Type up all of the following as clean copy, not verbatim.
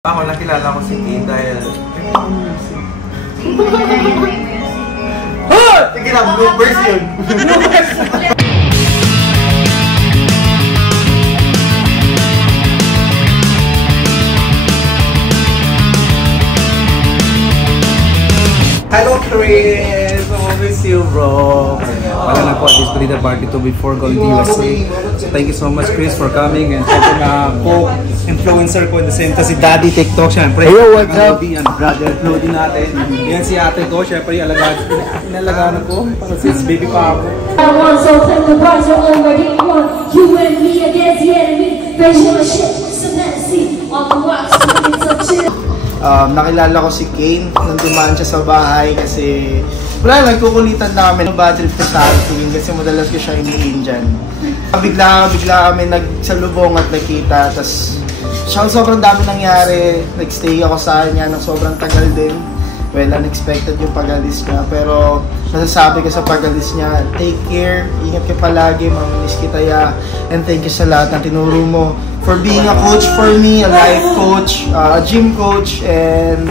Ako nakilala ko si Kane dahil sige na, bloopers yun. Hello Chris! I miss you bro! Wala na po at this birthday party to before going to USA. So thank you so much Chris for coming and syempre na co-influencer ko in the same kasi Daddy TikTok syempre. Hey, what's up? Yan, brother Lodi natin. Yan si ate ko, syempre inalagaan ko para since baby pa ako. I want so take the prize already won. You and me against the enemy. Facial shit, some nasty. On the rocks, some shit. Nakilala ko si Kane nung dumaan siya sa bahay kasi wala, nagkukulitan na kami ng bad trip sa akin kasi madalas ko siya iniin dyan. Bigla kami nagsalubong at nakita, tapos sobrang dami nangyari, nagstay ako sa kanya ng sobrang tagal din. Well, unexpected yung pag-alis niya, pero nasasabi ko sa pag-alis niya, take care, ingat ka palagi, mamimiss kita ya, and thank you sa lahat na tinuro mo for being a coach for me, a life coach, a gym coach, and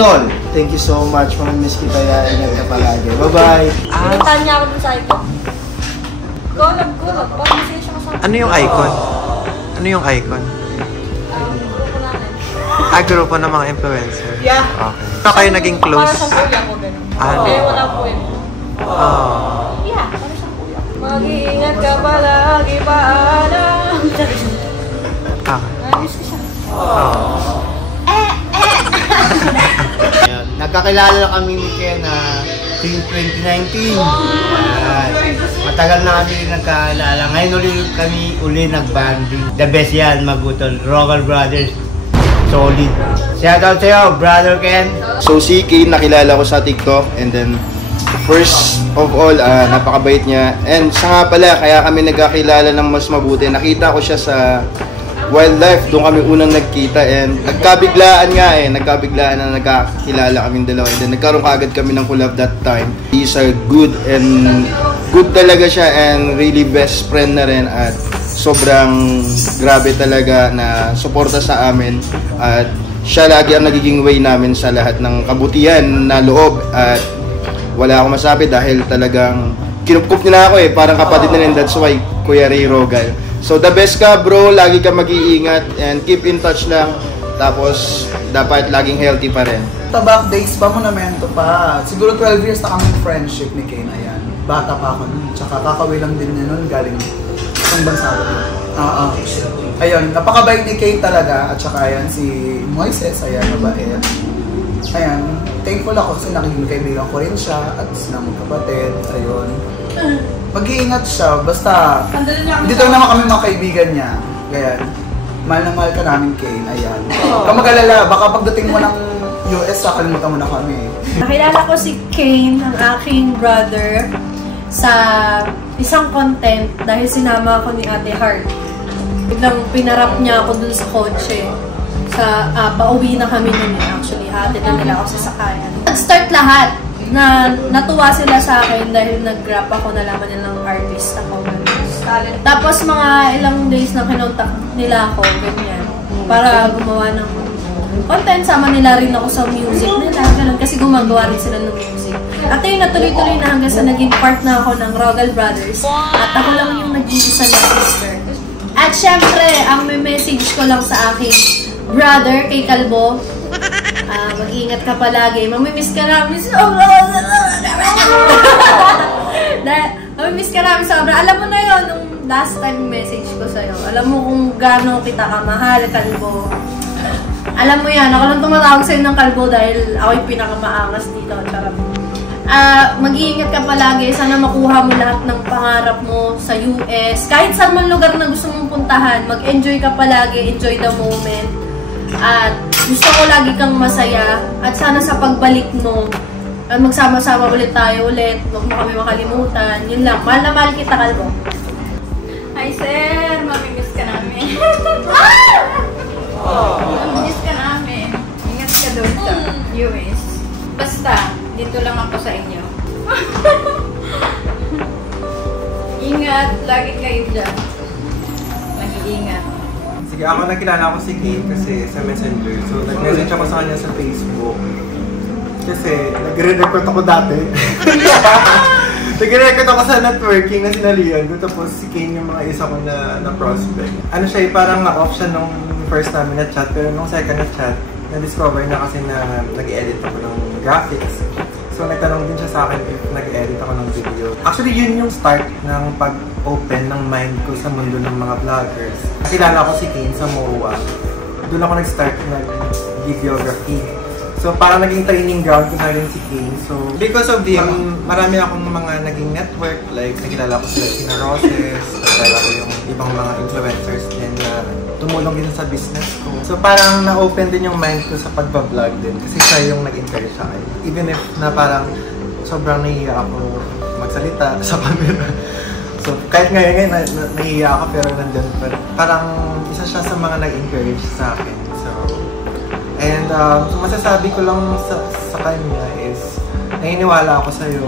all. Thank you so much, mamimiss kita ya, ingat ka palagi. Bye-bye! Pinuntahan niya ako dun sa icon. Golab. Parang masaya siya kasama. Ano yung icon? Ano yung icon? Grupo namin. Grupo ng mga influencer? Yeah. Okay. Paano kayo naging close? Para siyang kuya ko ganun. Ano? Eh, wala po eh. Yeah, para siyang kuya. Mag-iingat ka palagi, paalam. Namiss ko siya. Nagkakilala kami ni Ken tuwing 2019. Matagal na kami nagkakilala. Ngayon uli nag-banding. The best yan, Magutol. Rogal Brothers. Solid. Shout out sa'yo, Brother Ken. So si Kane nakilala ko sa TikTok, and then first of all, napakabait niya. And siya nga pala, kaya kami nagkakilala ng mas mabuti. Nakita ko siya sa wildlife, doon kami unang nagkita, and nagkabiglaan na nagkakilala kaming dalawa. And then nagkaroon kaagad kami ng collab that time. He's a good talaga siya, and really best friend na rin, at sobrang grabe talaga na suporta sa amin, at siya lagi ang nagiging way namin sa lahat ng kabutihan na loob, at wala akong masabi dahil talagang kinupkup niya na ako parang kapatid na rin. That's why Kuya Ray Rogal. So the best ka bro, lagi ka mag-iingat and keep in touch lang, tapos dapat laging healthy pa rin. Back days pa, monumento pa. Siguro 12 years na kami friendship ni Kane, ayan. Bata pa ako nun. Tsaka kakaway lang din niya nun, galing isang bansa ko. Ayun, napakabait ni Kane talaga. At saka ayan, si Moises, ayan, mabait. Ayan, thankful ako kasi naging kaibigan ko rin siya at sila magkapatid. Ayun. Mag-iingat siya, basta dito naman kami mga kaibigan niya. Ayan, mahal na mahal ka namin, Kane. Ayan. Kung mag-alala, baka pagdating mo ng US, kakalimutan mo na kami. Nakilala ko si Kane, ang aking brother, sa isang content dahil sinama ako ni Ate Heart. Biglang pinarap niya ako dun sa kotse. Pauwi na kami nun actually. Hatid na nila ako sa sakayan. Nag-start lahat. Natuwa sila sa akin dahil nag-grab ako, nalaman nilang artist ako. Tapos mga ilang days na kinontak nila ako, ganyan. Para gumawa ng content, sama nila rin ako sa music nila, ganun, kasi gumagawa rin sila ng music. At ayun, natuloy-tuloy na hanggang sa naging part na ako ng Rogal Brothers. At ako lang yung nag-iisa na sister. At syempre, ang message ko lang sa aking brother, kay Kalbo, mag-iingat ka palagi. Mamimiss ka namin sobra. Mamimiss ka namin sobra. Alam mo na yun, nung last time message ko sa'yo. Alam mo kung gaano kita kamahal, Kalbo. Alam mo yan, ako lang tumatawag sa'yo ng Kalbo dahil ako yung pinakamaangas dito. Charot. Mag-iingat ka palagi. Sana makuha mo lahat ng pangarap mo sa US. Kahit saan man lugar na gusto mong puntahan, mag-enjoy ka palagi. Enjoy the moment. At gusto ko lagi kang masaya. At sana sa pagbalik mo, magsama-sama ulit tayo ulit. Huwag mo kami makalimutan. Yun lang. Mahal na mahal kita, Kalbo. Hi, sir. Mamimiss ka namin. Mamimiss ka namin. Ingat ka doon sa US. Basta, dito lang ako sa inyo. Ingat. Lagi kayo dyan. Mag-iingat. Sige Yeah, ako nakilala ko si Kane kasi sa Messenger. So, nag-message ako sa kanya sa Facebook. Kasi, nagre-record ako dati. Nagre-record ako sa networking na sinalihan ko. Tapos si Kane yung mga isa ko na prospect. Ano siya, parang na-off siya nung first namin na chat. Pero nung second na chat, na-discover na kasi na nag-edit ako ng graphics. So, nagtanong din siya sa akin if nag-edit ako ng video. Actually, yun yung start ng pag-open ng mind ko sa mundo ng mga vloggers. Nakilala ko si Kane sa MOA. Doon ako nag-start nag-videography. So, parang naging training ground ko na rin si Kane. So, because of him, marami akong mga naging network. Like, nakilala ko sila Tina Roses, nakilala ko yung ibang mga influencers din na tumulong din sa business ko. So, parang na-open din yung mind ko sa pagbablog din. Kasi siya yung nag-encourage sa akin. Even if na parang sobrang nahihiya ako magsalita sa camera. So, kahit ngayon nahihiya ako pero nandun. Parang isa siya sa mga nag-encourage sa akin. So, and masasabi ko lang sa kanya is naniniwala ako sa'yo.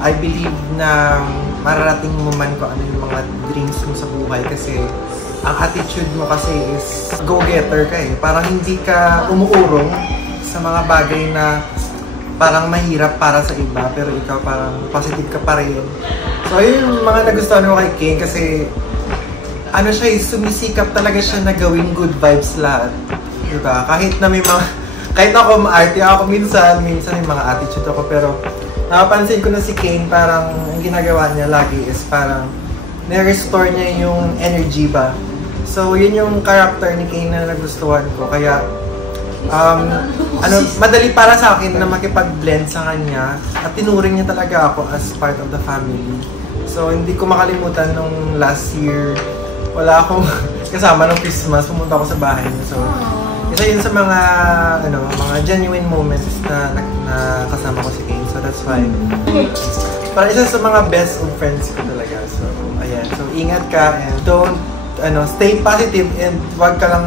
I believe na mararating mo man kung ano yung mga dreams mo sa buhay kasi ang attitude mo kasi is go-getter ka eh. Parang hindi ka umuurong sa mga bagay na parang mahirap para sa iba pero ikaw parang positive ka pa rin. So yun yung mga nagustuhan ko kay Kane kasi ano siya eh, sumisikap talaga siya na gawing good vibes lahat. Diba? Kahit na may mga, kahit ako maarte ako minsan may mga attitude ako pero napapansin ko na si Kane parang ang ginagawa niya lagi is parang na-restore niya yung energy ba. So yun yung character ni Kane na nagustuhan ko kaya madali para sa akin na makipag-blend sa kanya at tinuring niya talaga ako as part of the family. So hindi ko makalimutan nung last year wala akong kasama nung Christmas, pumunta ako sa bahay niya. So isa yun sa mga mga genuine moments na kasama ko si Kane. So that's why parang isa sa mga best of friends ko talaga. So ayan, so ingat ka and don't stay positive and wag ka lang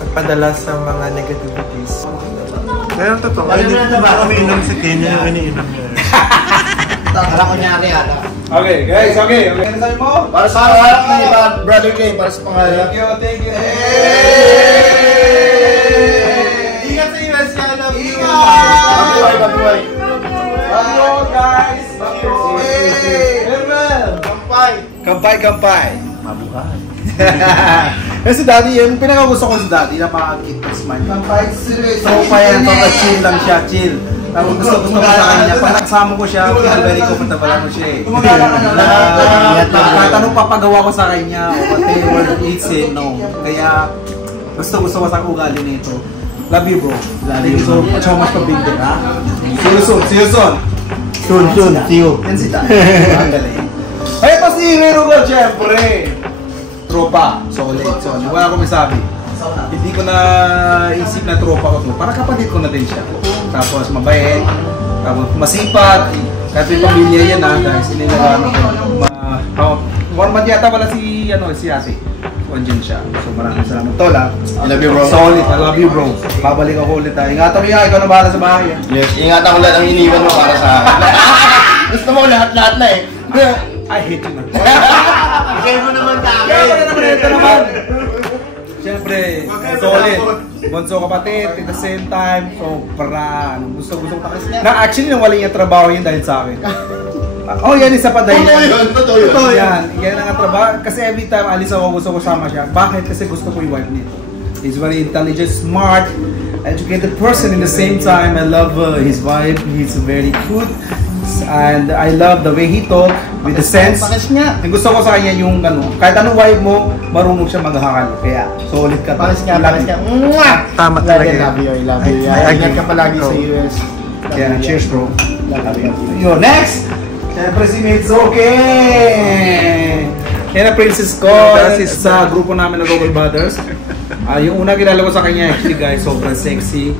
magpadala sa mga negativities. Kaya totoo. Hindi ba kami inom si Kane yung iniinom niya? Para kunyari ata. Okay, guys, okay. Ano sabi mo? Para sa harap ni Brother Kane, para sa pangalan. Thank you. Ingat sa US ka, love you. Babuhay. Hello, guys. Kampay. Mabuhay. Kasi si Daddy, yung pinakagusto ko si Daddy na makakit ng smile. Kampay, serious. So, pa yan, chill lang siya, chill. Tapos gusto ko sa kanya, pag nagsama ko siya, very comfortable ako siya eh. Kahit anong papagawa ko sa kanya, o whatever it's no. Kaya, gusto ko sa ugali nito. Love you, bro. Thank you so much for being there, ha? See you soon. Soon. See you. Yan si Daddy. Ang galing. Ay, pa si Hero ko, syempre. Tropa. Solid. Wala akong masabi. Hindi ko na isip na tropa ko to. Para kapatid ko na din siya. Tapos mabait. Tapos masipag. Kahit may pamilya yan ha. Dahil sinilagaan ako. 1 month yata pala si ate. Andyan siya. So maraming salamat. Tola. I love you, bro. Solid. I love you, bro. Babalik ako ulit ha. Ingatan mo yan. Ikaw na bahala sa bahay. Yes, ingatan ko lahat ang iniwan mo para sa akin. Gusto mo lahat na eh. I hate you na. Bigay mo naman sa akin. Ito naman. Siyempre, solid. Bunso kapatid, at the same time, sobra. Gusto ko na actually, nang wala niya trabaho yun dahil sa akin. Oh, yan isa pa dahil. Totoo yan. Yan ang trabaho. Kasi every time alis ako, gusto ko sama siya. Bakit? Kasi gusto ko yung wife nito. He's very intelligent, smart, educated person in the same time. I love his wife. He's very good. And I love the way he talk with the sense. Yung gusto ko sa kanya yung kahit anong wife mo, marunong siya maghahakal. Kaya solid ka. Pares ka. Tama talaga. I love you. Ingat ka palagi sa US. Yeah, cheers bro. Yo, next! Siyempre si Mitsuki! Yan ang princess ko sa grupo namin na Google Brothers. Yung una kilala ko sa kanya, actually guys, sobrang sexy.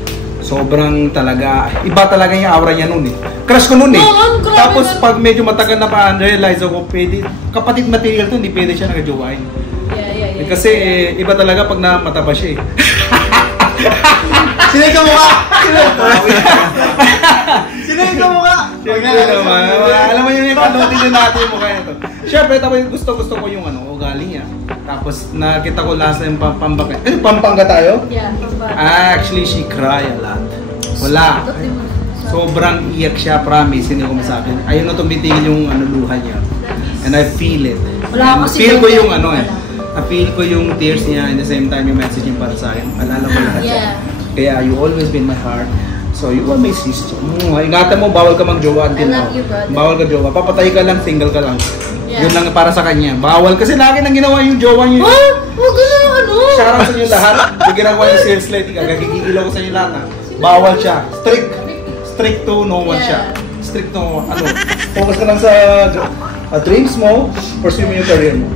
Sobrang talaga, iba talaga yung aura niya noon eh. Crush ko noon eh. Tapos pag medyo matagal na pa, realize ako, pwede, kapatid material to, hindi pwede siya nag-jowain. Yeah. Kasi iba talaga pag namataba siya eh. Sino yung kamukha? Sino yung kamukha? Siyempre naman. Alam mo yun yung panotin din natin yung mukha nito. Siyempre, tapos gusto ko yung ugali niya. Tapos nakita ko last time Pampanga. Pampanga tayo? Yeah, Pampanga. Actually, she cry a lot. Wala. Sobrang iyak siya, promise. Hindi ko masabi. Ayun na tumitingin yung luha niya. And I feel it. Wala kasi feel ko yung I feel ko yung tears niya and the same time yung message niya para sa akin. Alala ko lahat yan. Kaya you always been my heart. So you are my sister. Ingatan mo, bawal ka mag-jowa until now. Bawal ka jowa. Papatay ka lang, single ka lang. Yun lang para sa kanya. Bawal kasi lagi nang ginawa yung jowa niyo. Huwag ka na Shoutout sa inyo lahat. Yung ginagawa yung sales lady. Gagigigil ako sa inyo lahat. Bawal siya. Strict to no one siya. Strict to focus ka lang sa dreams mo. Pursue mo yung career mo.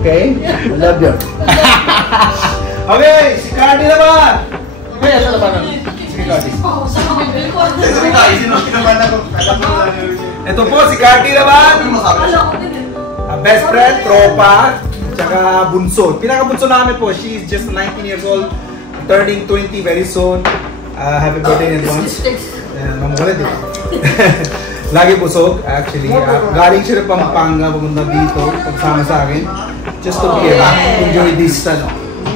Okay? I love you. Okay, si Cardi naman. Okay, asa naman? Si Cardi. Ito po, si Cardi naman. Best friend, tropa, tsaka bunso. Pinaka-bunso namin po, she is just 19 years old, turning 20 very soon. Happy birthday in advance. Mamukulit eh. Lagi busog, actually. Galing siya ng Pampanga, pumunta dito, pagsama sa akin. Just to enjoy this,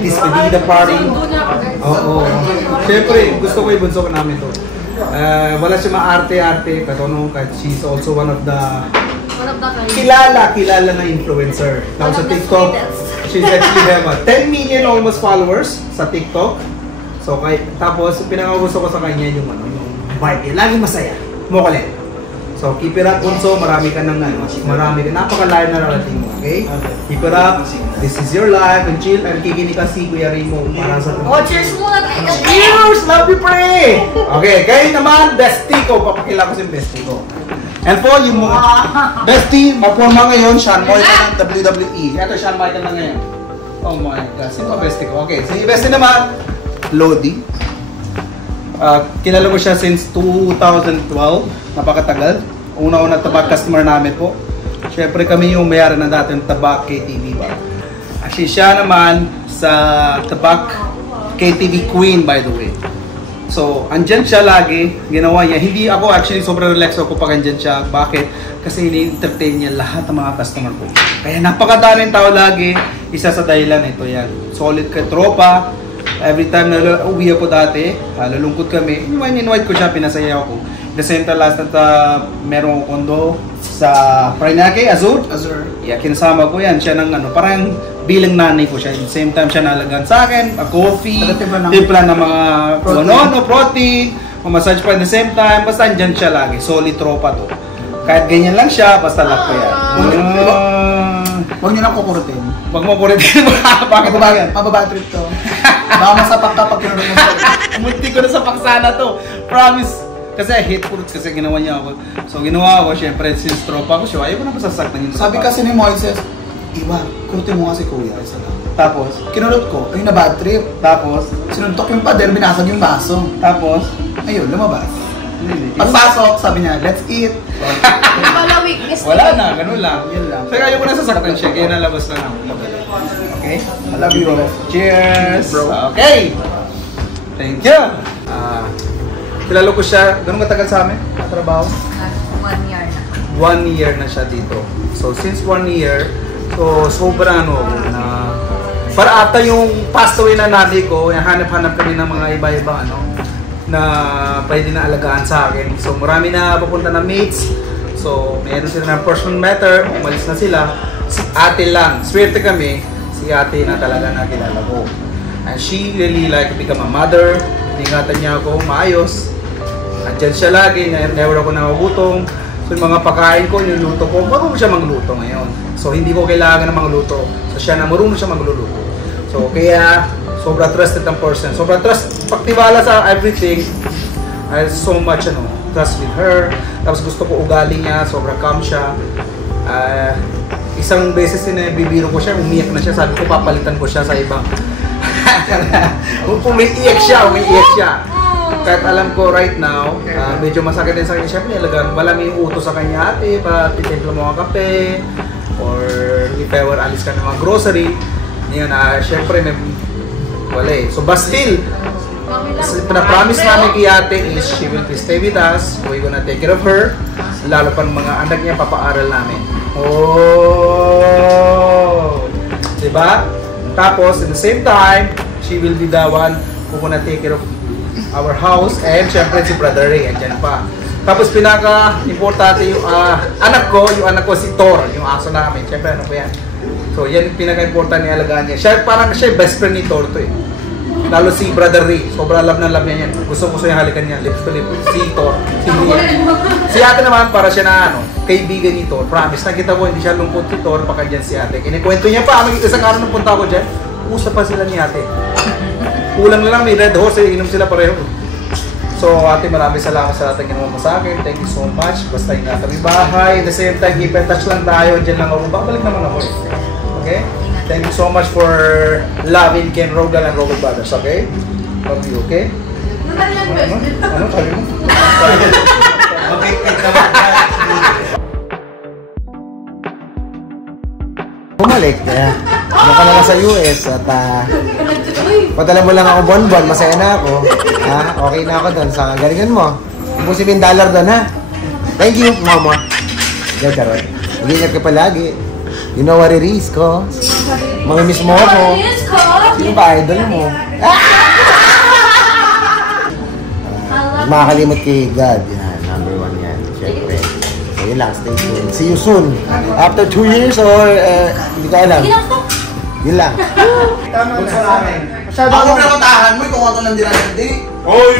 this the party. Oo. Siyempre, gusto ko yung bunso ko namin to. Wala siya maarte-arte, kahit she's also one of the kilala na influencer. Now sa TikTok, she's actually have 10 million almost followers sa TikTok. So, tapos, pinakagusto ko sa kanya yung vibe. Laging masaya. Mukulit. So, keep it up, Bunso. Marami ka napakalayo na narating mo, okay? Keep it up. This is your life. And chill. And kikinig ka si Kuya Rimo para sa cheers muna tayo. Cheers! Love you, pre! Okay, kayo naman, bestie ko. Papakila ko si bestie ko. And po, yung mga bestie, maporma ngayon, Shawn Michael ng WWE. Ito, Shawn Michael na ngayon. Oh my God. Sino ba bestie ko? Okay, si bestie naman, Lodi. Kilala ko siya since 2012. Napakatagal. Una-una tabak customer namin po. Siyempre kami yung mayari ng dating tabak KTV ba. Actually siya naman sa tabak KTV Queen by the way. So andyan siya lagi. Ginawa niya. Hindi ako actually sobrang relax ako pag andyan siya. Bakit? Kasi ini-entertain niya lahat ng mga customer ko. Kaya napakadaming tao lagi. Isa sa dahilan ito yan. Solid ka tropa. Every time na uwi ako dati, lalungkot kami, invite ko siya, pinasaya ako. The same time last na merong kondo sa Paranaque, Azur. Yeah, kinasama ko yan. Siya ng parang bilang nanay ko siya. At the same time siya nalagaan sa akin, coffee, timpla ng mga protein, massage pa at the same time. Basta andyan siya lagi. Solid tropa to. Kahit ganyan lang siya, basta love ko yan. Huwag nyo lang kukurutin. Huwag mo kurutin. Bakit ba yan? Pababa trip to. Baka masapak ka pag kinurot mo sa munti ko na sa paksana to. Promise. Kasi I hate fruits kasi ginawa niya ako. So ginawa ko, syempre, since tropa ko siya, ayaw ko na masasaktan yung tropa. Sabi kasi ni Moises, Iwa, kurutin mo nga si Kuya. Isa lang. Tapos? Kinurot ko, ayun na bad trip. Tapos? Sinuntok yung pader, binasag yung baso. Tapos? Ayun, lumabas. Pagpasok, sabi niya, let's eat. Wala weakness. Wala na, ganun lang. Yun lang. So ayaw ko na sasaktan siya, kaya nalabas lang ako. Okay? I love you. Cheers! Bro. Okay! Thank you! Kilala ko siya, ganun katagal sa amin? Trabaho? 1 year na. 1 year na siya dito. So since 1 year, so sobrang para ata yung passed away na nanay ko, hanap-hanap kami ng mga iba-ibang na pwede na alagaan sa akin. So marami na papunta na mates. So meron sila na personal matter, umalis na sila. Si ate lang, swerte kami, si ate na talaga nakilala ko. And she really become a mother. Ingatan niya ako maayos. Andyan siya lagi, never ako nagugutom. So yung mga pagkain ko, niluluto ko, marunong siya magluto ngayon. So hindi ko kailangan ng magluto. So siya na marunong siya magluluto. So kaya sobra trusted ang person. Sobra trust, pagtiwala sa everything. I have so much trust with her. Tapos gusto ko ugali niya, sobra calm siya. Isang beses bibiro ko siya, umiyak na siya. Sabi ko papalitan ko siya sa ibang. Umiiyak siya. Kahit alam ko right now, medyo masakit din sa kanya. Siyempre nilagaan, malaming utos sa kanya ate, patitimpla mo ang kape. Or if ever alis ka ng mga grocery. Ngayon, siyempre may wala eh. So, but still, pinapromise namin kay ate is she will stay with us. We're gonna take care of her. Lalo pa ng mga anak niya, papaaral namin. Oh! Diba? Tapos, at the same time, she will be the one who gonna take care of our house. And syempre si Brother Ray, andyan pa. Tapos pinaka-importante yung anak ko si Thor, yung aso namin. Syempre ano ba yan? So yan yung pinaka-importante ni alagaan niya. Siya parang siya best friend ni Thor to eh. Lalo si Brother Ray, sobrang love na love niya yan. Gusto yung halikan niya, lips to lips. Si Thor, si ate naman para siya na kaibigan ni Thor. Promise, nakita ko hindi siya lungkot si Thor, baka dyan si ate. Kinikwento niya pa, isang araw nung punta ko dyan, usap pa sila ni ate. Kulang na lang, may red horse, inom sila pareho. So ate, maraming salamat sa lahat ng ginawa mo sa akin. Thank you so much. Basta yung nasa may bahay. At the same time, keep in touch lang tayo. Diyan lang ako. Babalik naman ako. Okay? Thank you so much for loving Ken Rogal and Rogal Brothers. Okay? Love you, okay? Ano sabi mo? Okay, bumalik. Kaya, ano ka na lang sa US at padala mo lang ako buwan-buwan, masaya na ako. Ha? Okay na ako doon sa galingan mo. $1 doon, ha? Thank you, mama. Diyan, Charot. Mag-ingat ka palagi. You know what it is, ko? Mamimiss mo ako. Sino ba idol mo? Makakalimot kay God. Yan, number 1 yan. Siyempre. So, yun lang. Stay tuned. See you soon. After 2 years or hindi ko alam. Yun lang. Tama na. Ako pinakutahan mo, kung ako nang dinandi. Oy!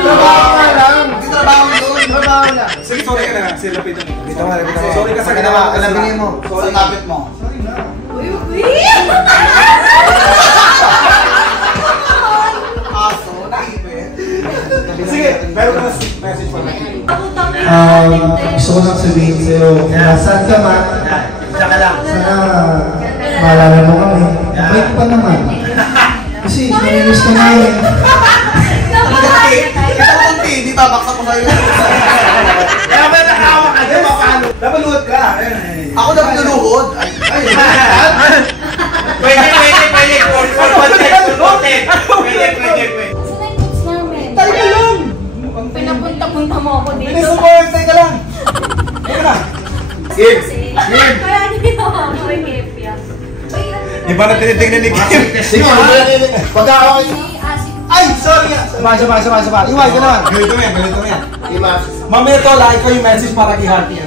Trabaho nga lang. Hindi trabaho yun. Trabaho lang. Sige, sorry ka na. Sila pito mo. Dito nga, dito nga. Sorry ka sa ginawa. Alabingin mo. Sa tapit mo. Sorry na. Aso, naipit. Sige, meron ka na message for me. Gusto ko lang sabihin sa'yo, saan ka man, sana maalala mo kami. Bait pa naman. Kasi namimiss ka namin. Kita ko ng hindi babaksak ko sa'yo. Kaya ba nakawa ka dyan? Paano? Napaluhod ka. Ako na pinuluhod. Pwede. Tayo ka lang! Pinapunta-punta mo ako dito. Tayo ka lang! Teka na. Kim! Kaya hindi ako may kepya. Iba na tinitingnan ni Kim. Sige, pagka-okay. Ay! Sorry nga! Sama. Iwan ka naman. Ganito mo yan. Imas. Mamaya to, like ko yung message para kay Happy.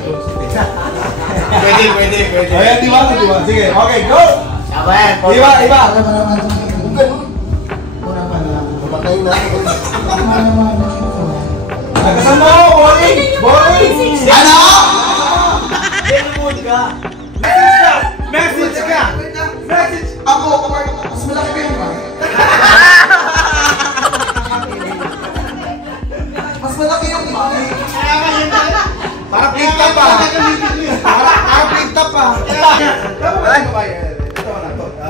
Pwede. Ayan, di ba? Sige, okay, go! Iba. Patayin na. Nagkasan mo, boy! Ano? Message ka! Ako, mas malaki pa yun ba? Mas malaki yung Parang pigta pa! Parang pigta pa!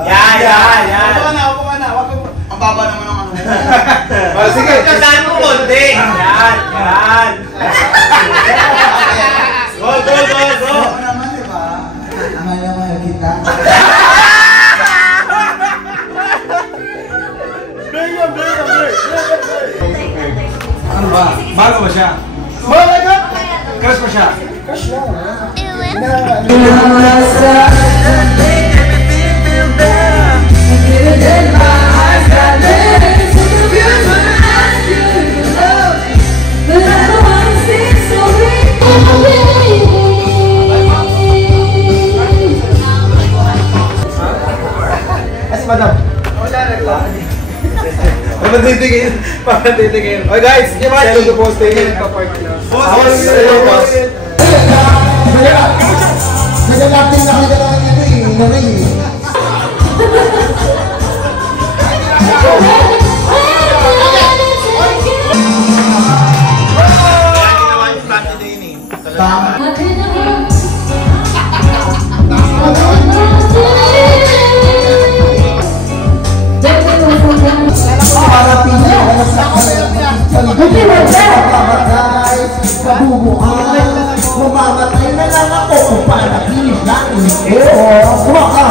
Yan! Upo ka na! Ang baba naman ng ano. Sige! Kasaan mo konti! Yan! Go! Ako naman, di ba? Mahal kita. Ano ba? Bago ba siya? Crush ba siya? Madam. Papatitigin. Okay guys, give us the posting. Nagalating na kayo lang ito eh. Mamamatay na lang ako kung panaginip lang. Oo, kuha ka.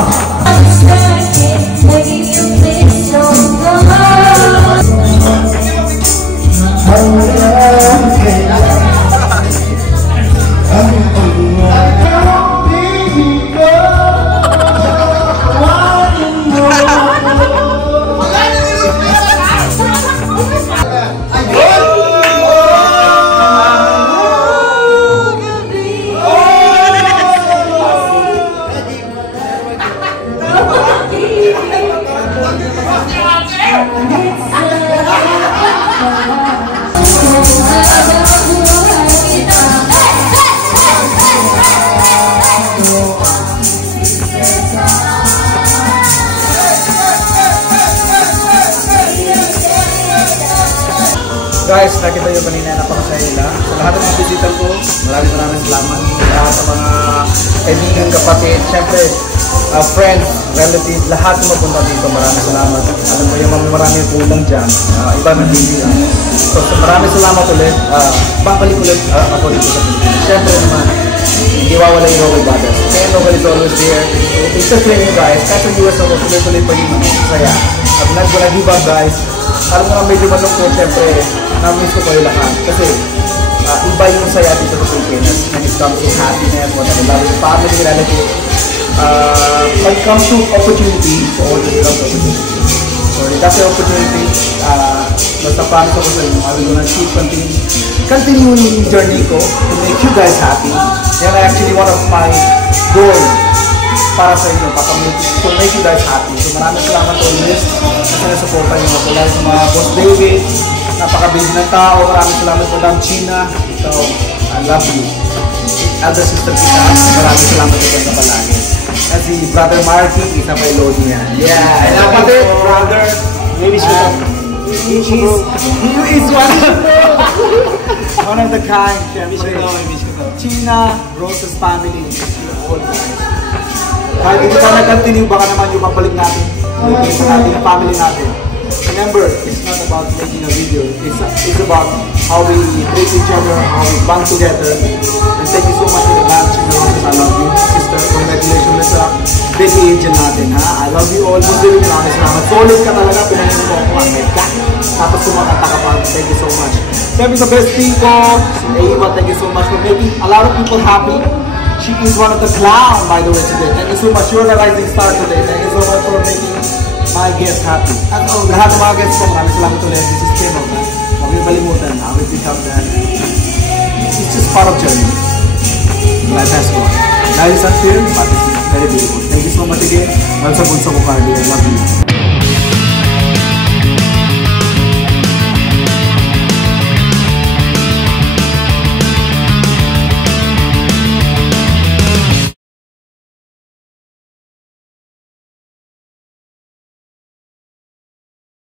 Guys, nakita nyo kanina napakasaya nila. Sa lahat ng mga visitor ko, maraming salamat. Sa lahat ng mga kaibigan, kapatid, syempre, friends, relatives, lahat ng mapunta dito, maraming salamat. Alam mo yung maraming kulang dyan, iba nandilihan. So, maraming salamat ulit. Babalik ulit ako dito sa Pilipinas. Syempre naman, hindi wawala yung Local Brothers. Kaya Local is always there. It's the same guys. Kahit sa US ako, tuloy-tuloy pa yung masaya. At nag-wala di ba guys? Alam mo na medyo malungkot, syempre, na-miss ko kayo lahat. Kasi, iba yung saya dito sa Pilipinas. When it comes to happiness, whatever, love, family, relative. When it comes to opportunity, so always comes opportunity. So, that's the opportunity. Basta promise ako sa inyo, I will gonna keep continuing yung journey ko to make you guys happy. Yan actually one of my goals para sa inyo, to make you guys happy. So maraming salamat always kasi nasuportan nyo ako. Lalo sa mga Boss David, napaka-busy ng tao. Maraming salamat Madam China. So, I love you. Elder Sister Kita, maraming salamat sa kanya palagi. At si Brother Marky, isa pa yung load niya. Yeah, and kapatid, brother, maybe he is one of the kind. China, Rose's family, all guys. Kahit hindi ka nag-continue, baka naman yung mabalik natin. Yung family natin. Remember, it's not about making a video. It's about how we treat each other, how we bond together. And thank you so much for the match. I love you, sister. Congratulations sa baby angel natin, ha? I love you all. Muslim, maraming salamat. Solid ka talaga. Pinahin mo ako. Tapos kumakanta ka pa. Thank you so much. Siyempre sa best team ko, si Eva, thank you so much for making a lot of people happy. She is one of the clowns, by the way, today. Thank you so much. You're the rising star today. Thank you so much for making my guests happy. At lahat ng mga guests ko, maraming salamat ulit. This is Kim, okay? Huwag yung balimutan. I will become that. It's just part of journey. Life has gone. Life is unfair, but it's very beautiful. Thank you so much again. Mahal sa bunso ko, Carly. I love you.